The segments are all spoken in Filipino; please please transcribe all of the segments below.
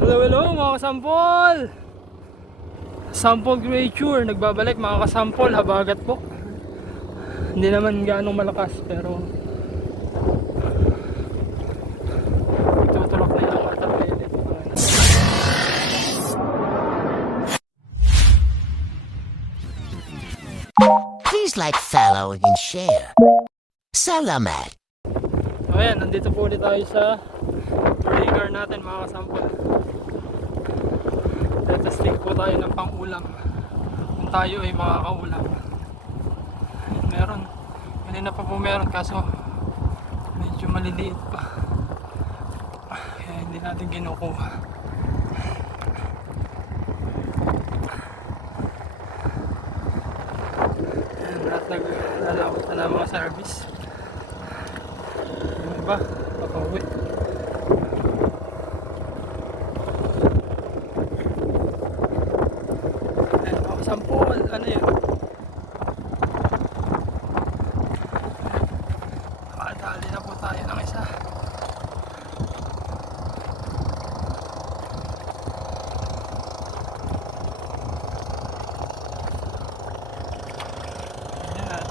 Hello, hello mga kasampol! Sample creature, nagbabalik mga kasampol, habagat po. Hindi naman ganong malakas pero tutulak na yung mata. Please like, follow, and share. Salamat. Ayan, nandito po ulit tayo sa breaker natin mga kasampol. Tayo ng pang-ulam. Kung tayo ay makakaulam. Meron. Kanina pa po meron kaso medyo maliliit pa. Kaya hindi natin kinukuha. Ayan, lahat na ng mga service. Yung iba, papauwi. Sampol, ano yun? Nakadali na po tayo ng isa. Ayan.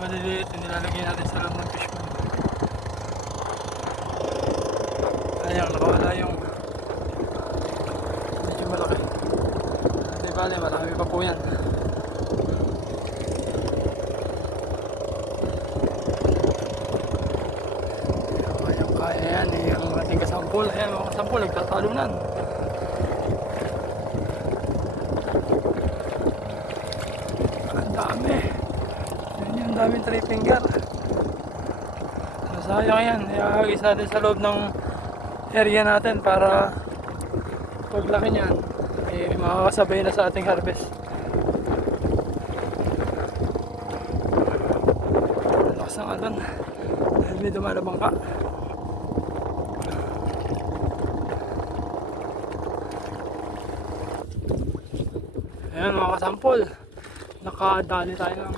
Maliliit, nilalagay natin sa loob ng fishbowl. Ayan, nakawala yung medyo malaki. Di bale, marami pa po yan. Ayan, eh, ang ating kasampol. Ayan, mga kasampol, nagtatalunan. Ang dami. Yan yung daming three finger. Sayang yan. Iahagis natin sa loob ng area natin para paglaki niyan eh, makakasabay na sa ating harvest. Lakas ng alon. Dahil may dumalabang ka. Ayan mga kasampol. Nakadali tayo ng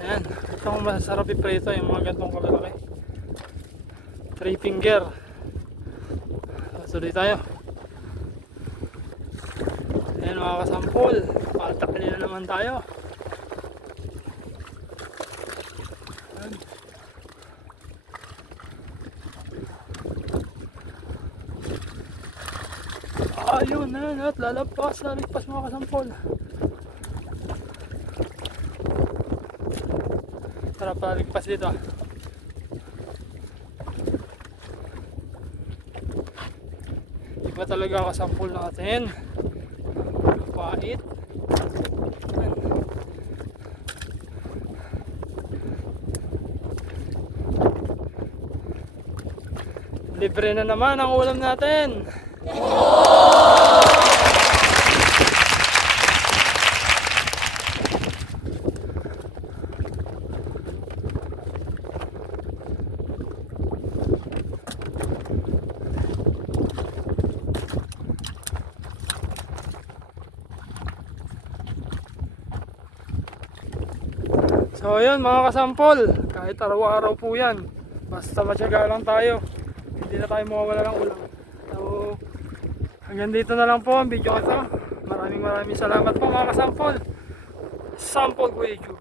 Ayan. Ito ang masarap iprito yung mga gantong kalalaki. Three finger. Tuloy tayo. Ayan mga kasampol. Patakali na naman tayo. Ayan. Ayun, ayun, at lalagpas, lalagpas mga kasampol. Tara, paligpas dito. ah. Iba talaga kasampol natin. Pait. Libre na naman ang ulam natin. So ayun mga kasampol, kahit araw-araw po yan, basta matyaga lang tayo, hindi na tayo mawawala ng ulam. So hanggang dito na lang po ang video ito. Maraming maraming salamat po mga kasampol. Sample Guejo.